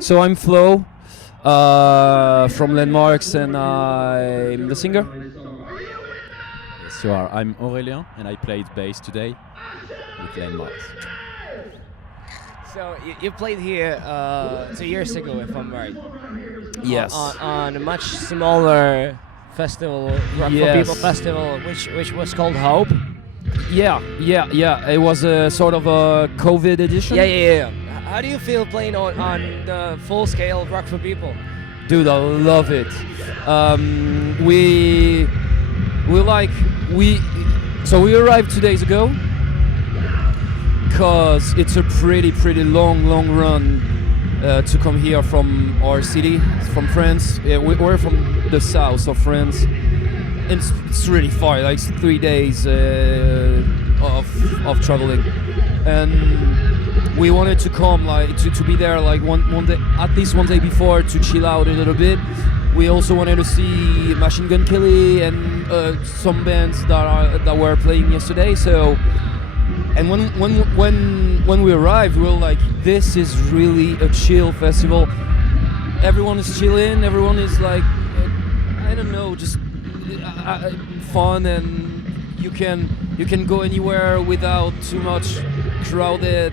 So I'm Flo from Landmvrks, and I'm the singer. Yes, you are. I'm Aurélien, and I played bass today with Landmvrks. So you played here 2 years ago, if I'm right. Yes. On a much smaller festival, Rock for People festival, which was called Hope. Yeah. It was a sort of a COVID edition. Yeah. How do you feel playing on the full scale Rock for People? Dude, I love it. So we arrived 2 days ago, cause it's a pretty long run to come here from our city, from France. We're from the south of France. It's really far, like 3 days of traveling, and we wanted to come to be there like one day, at least one day before, to chill out a little bit. We also wanted to see Machine Gun Kelly and some bands that were playing yesterday. So, and when we arrived, we were like, this is really a chill festival. Everyone is chilling. Everyone is like, I don't know, just fun, and you can go anywhere without too much crowded.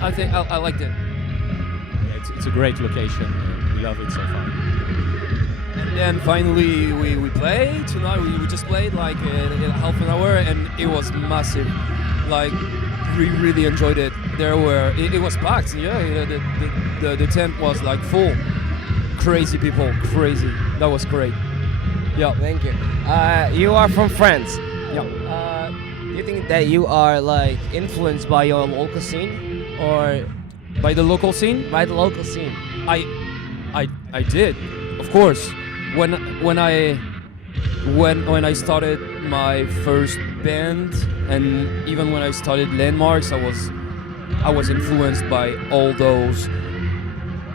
I think I liked it. Yeah, it's a great location. We love it so far. And then finally we played tonight. We just played like half an hour, and it was massive. Like, we really enjoyed it. It was packed. Yeah, the tent was like full. Crazy people, crazy. That was great. Yeah. Thank you. You are from France. Yeah. Do you think that you are like influenced by your local scene, or By the local scene? by the local scene? I did, of course. When I started my first band, and even when I started Landmvrks, I was influenced by all those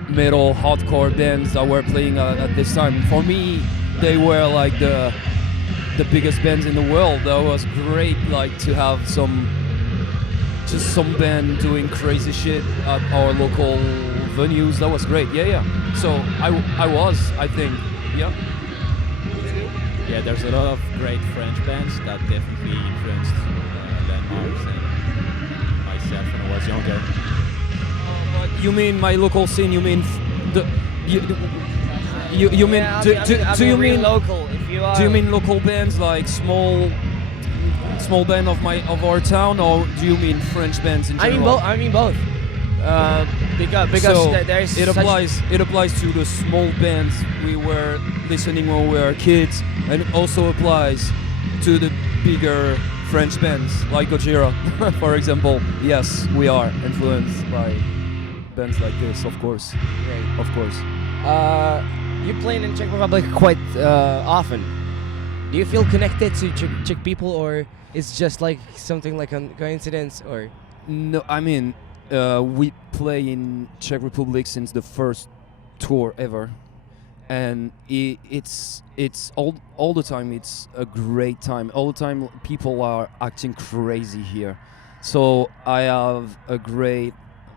metal hardcore bands that were playing at this time. For me, they were like the biggest bands in the world. That was great, like, to have some band doing crazy shit at our local venues. That was great. Yeah. So I think, yeah. Yeah, there's a lot of great French bands that definitely influenced Landmvrks and myself when I was younger. You mean my local scene? You mean you mean? Yeah, do you mean local? If you are, do you mean local bands, like small band of our town, or do you mean French bands in general? I mean both. Because so there's it applies to the small bands we were listening when we were kids, and it also applies to the bigger French bands like Gojirou, for example. Yes, we are influenced by bands like this, of course. Great. Of course. You're playing in Czech Republic quite often. Do you feel connected to Czech people, or it's just like something like a coincidence, or? No, I mean, we play in Czech Republic since the first tour ever, and it's all the time. It's a great time. All the time, people are acting crazy here. So I have a great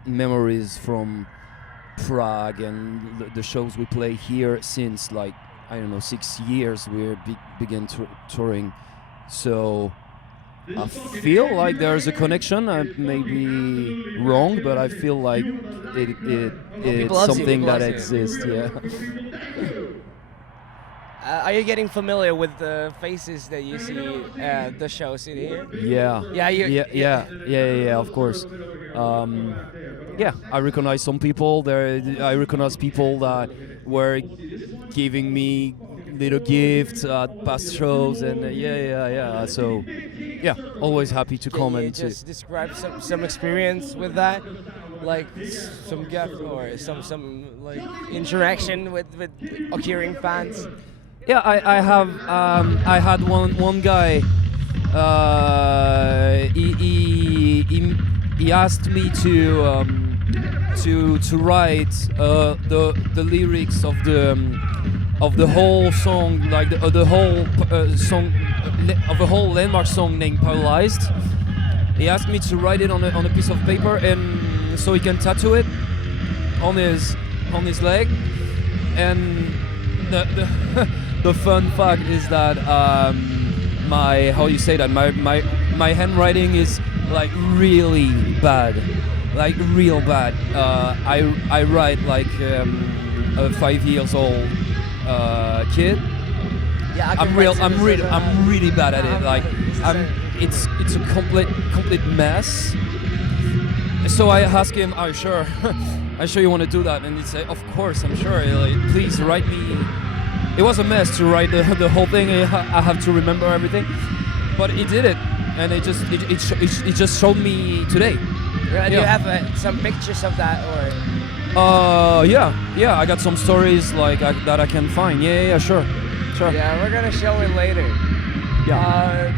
memories from Prague and the shows we play here since, like, I don't know, 6 years we began touring. So I feel like there's a connection. I may be wrong, but I feel like it's something that exists. Yeah. Are you getting familiar with the faces that you see at the shows in here? Yeah. Yeah. Of course. Yeah, I recognize some people there. I recognize people that were giving me little gifts at past shows, and yeah. So, yeah, always happy to come and just describe some experience with that, like some gift or some like interaction with occurring fans. Yeah, I have. I had one guy. He asked me to write the lyrics of the whole song, like the whole song of a whole Landmvrks song named Paralyzed. He asked me to write it on a piece of paper, and so he can tattoo it. on his leg, and the the fun fact is that my my handwriting is like really bad, like real bad. I write like a 5 years old kid. Yeah, I'm really bad at it. Like it's a complete mess. So I asked him, "Are you sure? Are you sure you want to do that?" And he'd say, "Of course, I'm sure. Like, please write me." It was a mess to write the whole thing. I have to remember everything, but he did it, and it just showed me today. Do you have some pictures of that, or? Yeah. I got some stories like that I can find. Yeah, sure. Yeah, we're gonna show it later. Yeah.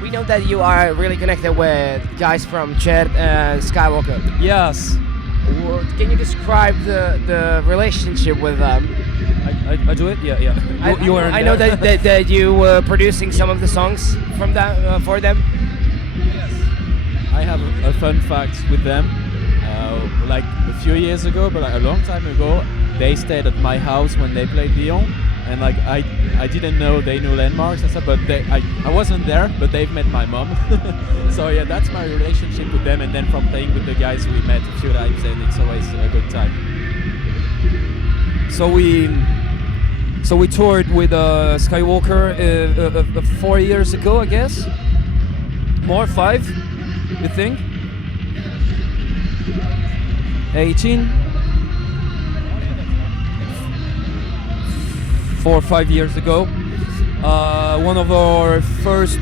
We know that you are really connected with guys from Tchert and Skywalker. Yes. Can you describe the relationship with them? I do it. Yeah. I know that you were producing some of the songs from that for them. Yes. I have a fun fact with them. Like a few years ago, but like a long time ago, they stayed at my house when they played Lyon. And like I didn't know they knew Landmvrks and stuff, but I wasn't there, but they've met my mom. So yeah, that's my relationship with them. And then from playing with the guys, we met a few times, and it's always a good time. So we toured with Skywalker 4 years ago, I guess. More, 5, you think? 18. 4 or 5 years ago. One of our first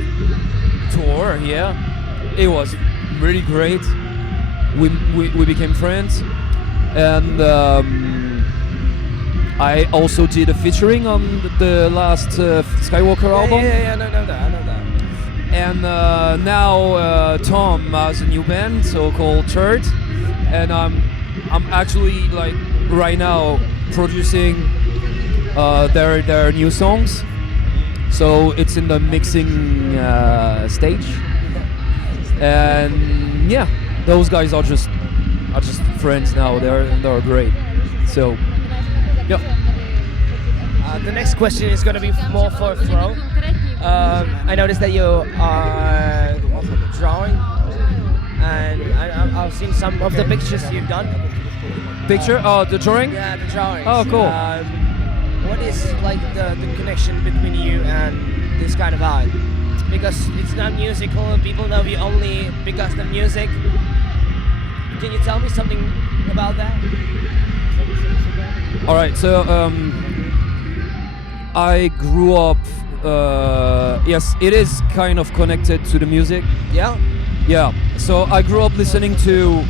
tour, yeah. It was really great. We became friends, and I also did a featuring on the last Skywalker album. Yeah, I know that. And now Tom has a new band, so called Tchert, and I'm actually like right now producing their new songs, so it's in the mixing stage, and yeah, those guys are just friends now. They're great. So yeah. The next question is going to be more for Flo. I noticed that you are drawing, and I've seen some of the pictures you've done. Picture? Oh, the drawing? Yeah, the drawings. Oh, cool. What is like the connection between you and this kind of art? Because it's not musical, people know you only because of music. Can you tell me something about that? All right, so I grew up. Yes, it is kind of connected to the music. Yeah. Yeah. So I grew up listening to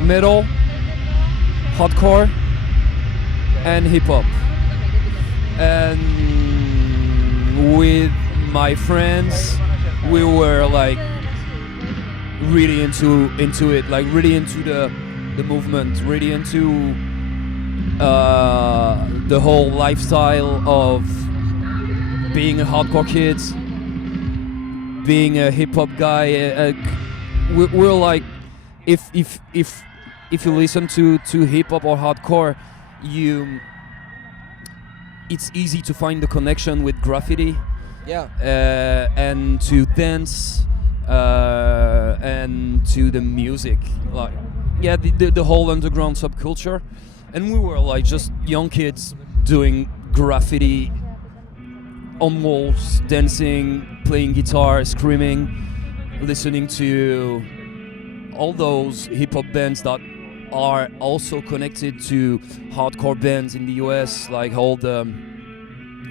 metal, hardcore, and hip hop, and with my friends, we were like really into it, like really into the movement, really into the whole lifestyle of being a hardcore kid, being a hip hop guy. We're like, if you listen to hip hop or hardcore, it's easy to find the connection with graffiti. Yeah. And to dance, and to the music, like yeah, the whole underground subculture. And we were like just young kids doing graffiti on walls, dancing, playing guitar, screaming, listening to all those hip hop bands that are also connected to hardcore bands in the US, like all the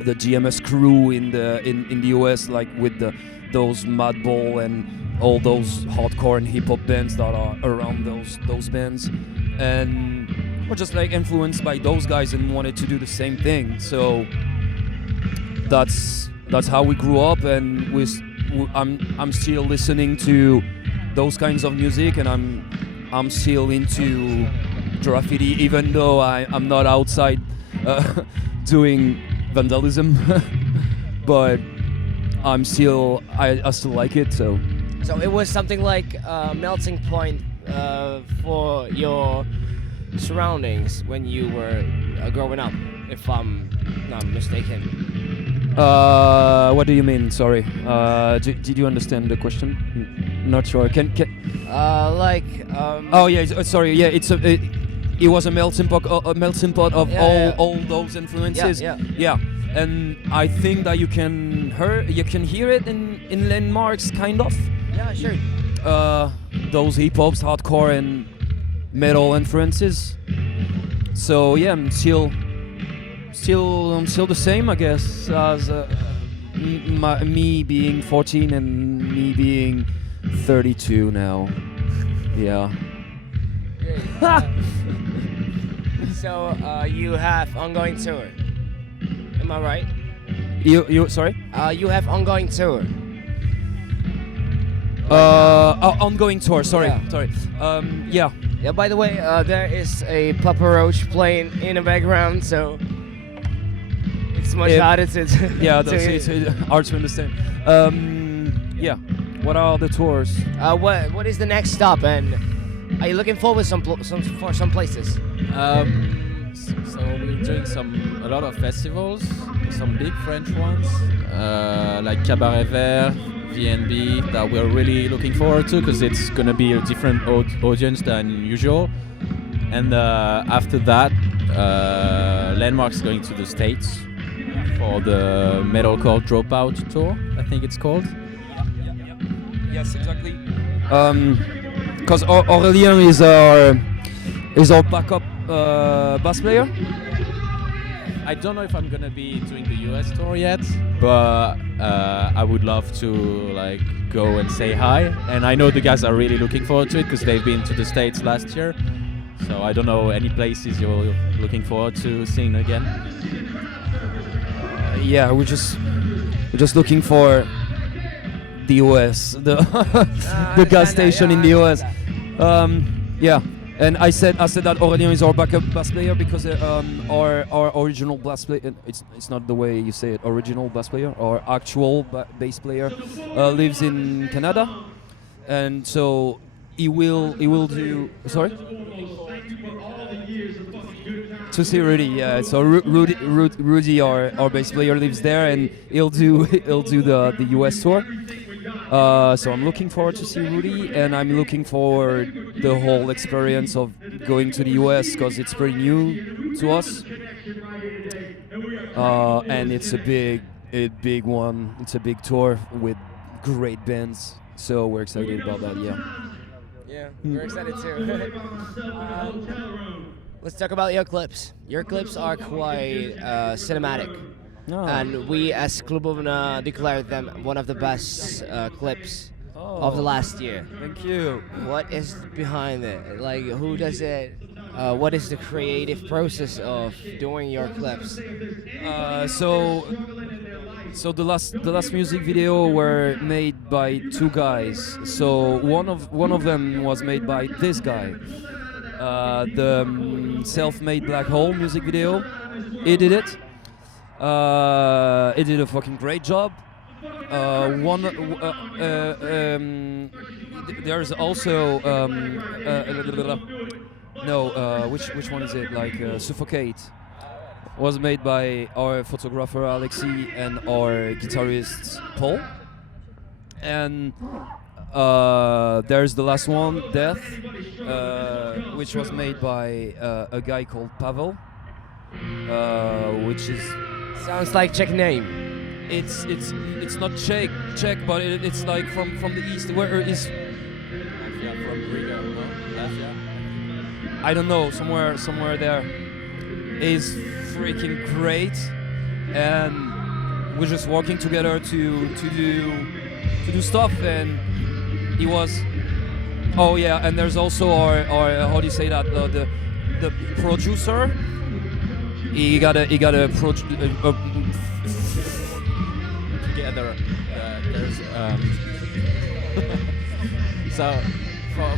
GMS crew in the US, like with those Madball and all those hardcore and hip hop bands that are around those bands, and we're just like influenced by those guys and wanted to do the same thing. So that's how we grew up, and I'm still listening to those kinds of music, and I'm still into graffiti, even though I'm not outside doing vandalism, but I still like it. So it was something like a melting point for your surroundings when you were growing up, if I'm not mistaken? What do you mean? Sorry. Did you understand the question? Not sure. Can Oh yeah. Sorry. Yeah. It was a melting pot of all those influences. Yeah. And I think that you can hear it in Landmvrks, kind of. Yeah, sure. Those hip hops, hardcore, and metal influences. So yeah, I'm still the same, I guess, as me being 14 and me being 32 now. Yeah. Great. So you have ongoing tour. Am I right? You sorry? You have ongoing tour. Ongoing tour. Sorry. Yeah. Sorry. Yeah. Yeah. By the way, there is a Papa Roach playing in the background, so it's much harder to. Yeah, it's hard to understand. Yeah. What are the tours? What is the next stop, and are you looking forward for some places? So we're doing a lot of festivals, some big French ones, like Cabaret Vert, VNB, that we're really looking forward to because it's gonna be a different audience than usual. And after that, Landmvrks going to the States for the metalcore dropout tour, I think it's called. Yes, exactly. Because Aurélien is our backup bass player. I don't know if I'm gonna be doing the US tour yet, but I would love to like go and say hi. And I know the guys are really looking forward to it because they've been to the States last year. So I don't know any places you're looking forward to seeing again. Yeah, we're just looking for the US, the gas station in the US. Yeah. And I said that Aurélien is our backup bass player because our original bass player, it's not the way you say it, original bass player, our actual bass player lives in Canada, and so he will do. Sorry. To see Rudy, yeah. So Rudy, our bass player, lives there, and he'll do the US tour. So I'm looking forward to see Rudy, and I'm looking forward the whole experience of going to the US because it's pretty new to us, and it's a big one. It's a big tour with great bands, so we're excited about that. Yeah. Yeah, we're excited too. Let's talk about your clips. Your clips are quite cinematic. Oh. And we as Klubovna declared them one of the best clips of the last year. Thank you. What is behind it? Like, who does it? What is the creative process of doing your clips? So the last music video were made by two guys. So one of them was made by this guy. The Self-Made Black Hole music video. He did it. He did a fucking great job. There's also which one is it? Like Suffocate was made by our photographer Alexi and our guitarist Paul. And there's the last one, Death, which was made by a guy called Pavel, which is. Sounds like Czech name. It's not Czech, but it's like from the east. Where is? Yeah, from Riga, no? Latvia. I don't know. Somewhere there. Is freaking great, and we're just working together to do stuff. And he was. Oh yeah, and there's also our how do you say that? The producer. He got a together. There's so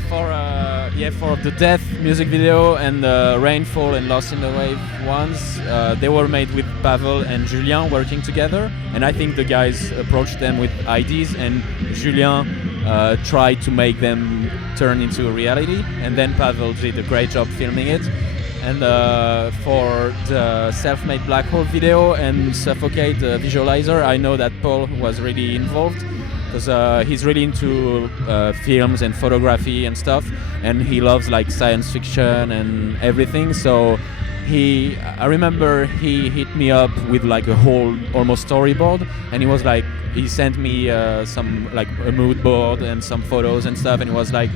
for the Death music video and the Rainfall and Lost in the Wave ones, they were made with Pavel and Julien working together, and I think the guys approached them with ideas, and Julien try to make them turn into a reality. And then Pavel did a great job filming it. And for the Self-Made Black Hole video and Suffocate visualizer, I know that Paul was really involved, because he's really into films and photography and stuff, and he loves like science fiction and everything. So I remember he hit me up with like a whole almost storyboard, and he sent me some like a mood board and some photos and stuff, and it was like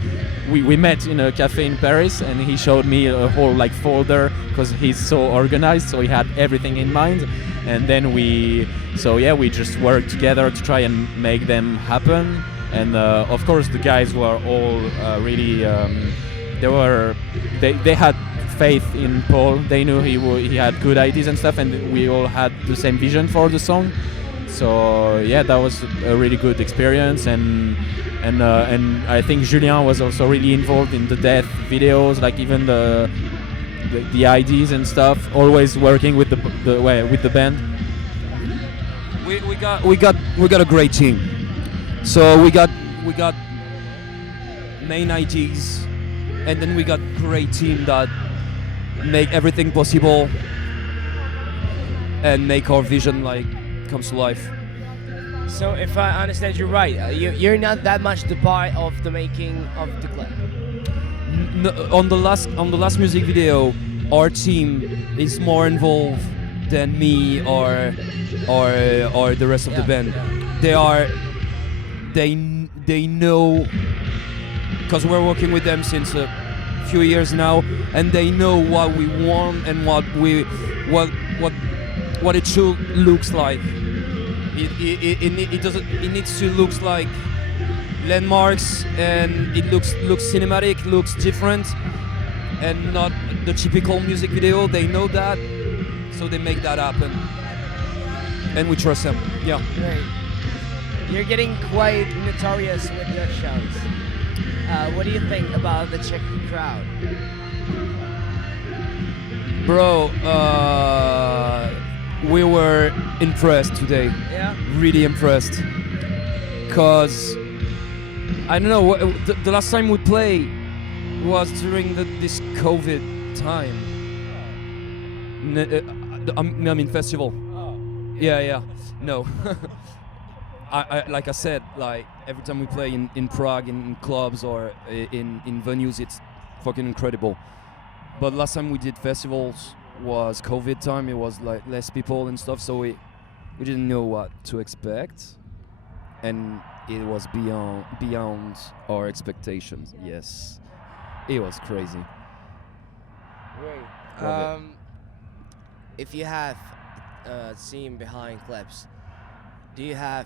we met in a cafe in Paris, and he showed me a whole like folder, because he's so organized, so he had everything in mind. And then we just worked together to try and make them happen. And of course the guys were all really they had faith in Paul. They knew he had good ideas and stuff, and we all had the same vision for the song. So yeah, that was a really good experience. And I think Julien was also really involved in the death videos, like even the ideas and stuff. Always working with the band. We got a great team. So we got main ideas, and then we got great team that make everything possible and make our vision like comes to life. So if I understand you right, you're not that much the part of the making of the clip. No, on the last music video, our team is more involved than me or the rest of the band. They know, because we're working with them since a few years now, and they know what we want and what it should looks like. It needs to looks like Landmvrks, and it looks cinematic, looks different, and not the typical music video. They know that, so they make that happen, and we trust them. Yeah. Right. You're getting quite notorious with your shows. What do you think about the Czech crowd? Bro, we were impressed today. Yeah? Really impressed. Because, I don't know, the last time we played was during this COVID time. I mean festival. Oh. Yeah. No. I like I said, like every time we play in Prague, in clubs or in venues, it's fucking incredible. But last time we did festivals was COVID time. It was like less people and stuff, so we didn't know what to expect, and it was beyond our expectations. Yes, it was crazy. Great. If you have team behind clips, do you have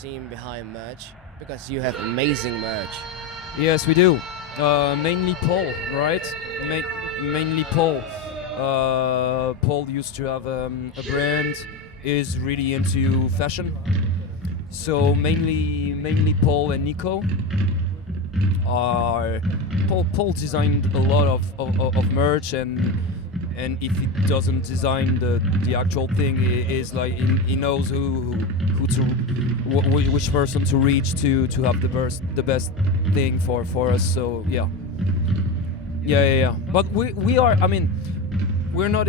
team behind merch? Because you have amazing merch. Yes, we do. Mainly Paul, right? Mainly Paul. Paul used to have a brand, is really into fashion. So mainly Paul and Nico are. Paul designed a lot of merch, and if he doesn't design the actual thing, it is like he knows which person to reach to have the best thing for us. So yeah. But we are. I mean, we're not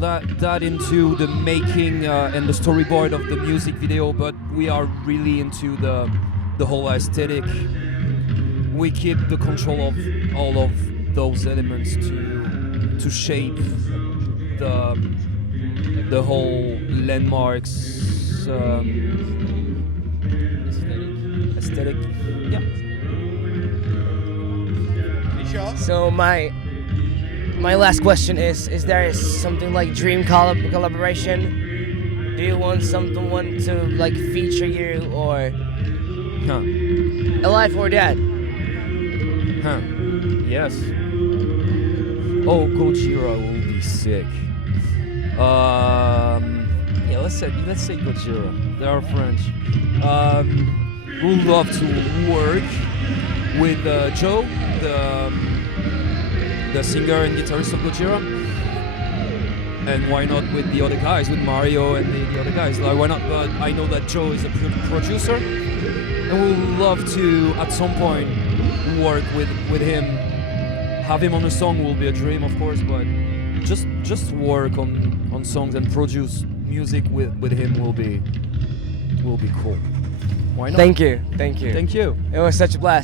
that into the making and the storyboard of the music video, but we are really into the whole aesthetic. We keep the control of all of those elements to shape the whole Landmvrks aesthetic. Yeah. So my last question is there something like dream collaboration? Do you want someone to like feature you, or alive or dead? Yes. Oh, Gojirou will be sick. Yeah, let's say Gojirou. They are French. Would love to work with Joe, the singer and guitarist of Gojirou, and why not with the other guys, with Mario and the other guys? Like, why not? But I know that Joe is a producer, And we would love to, at some point, work with him. Have him on a song will be a dream, of course, but just work on songs and produce music with him will be cool. Why not? Thank you. Thank you. It was such a blast.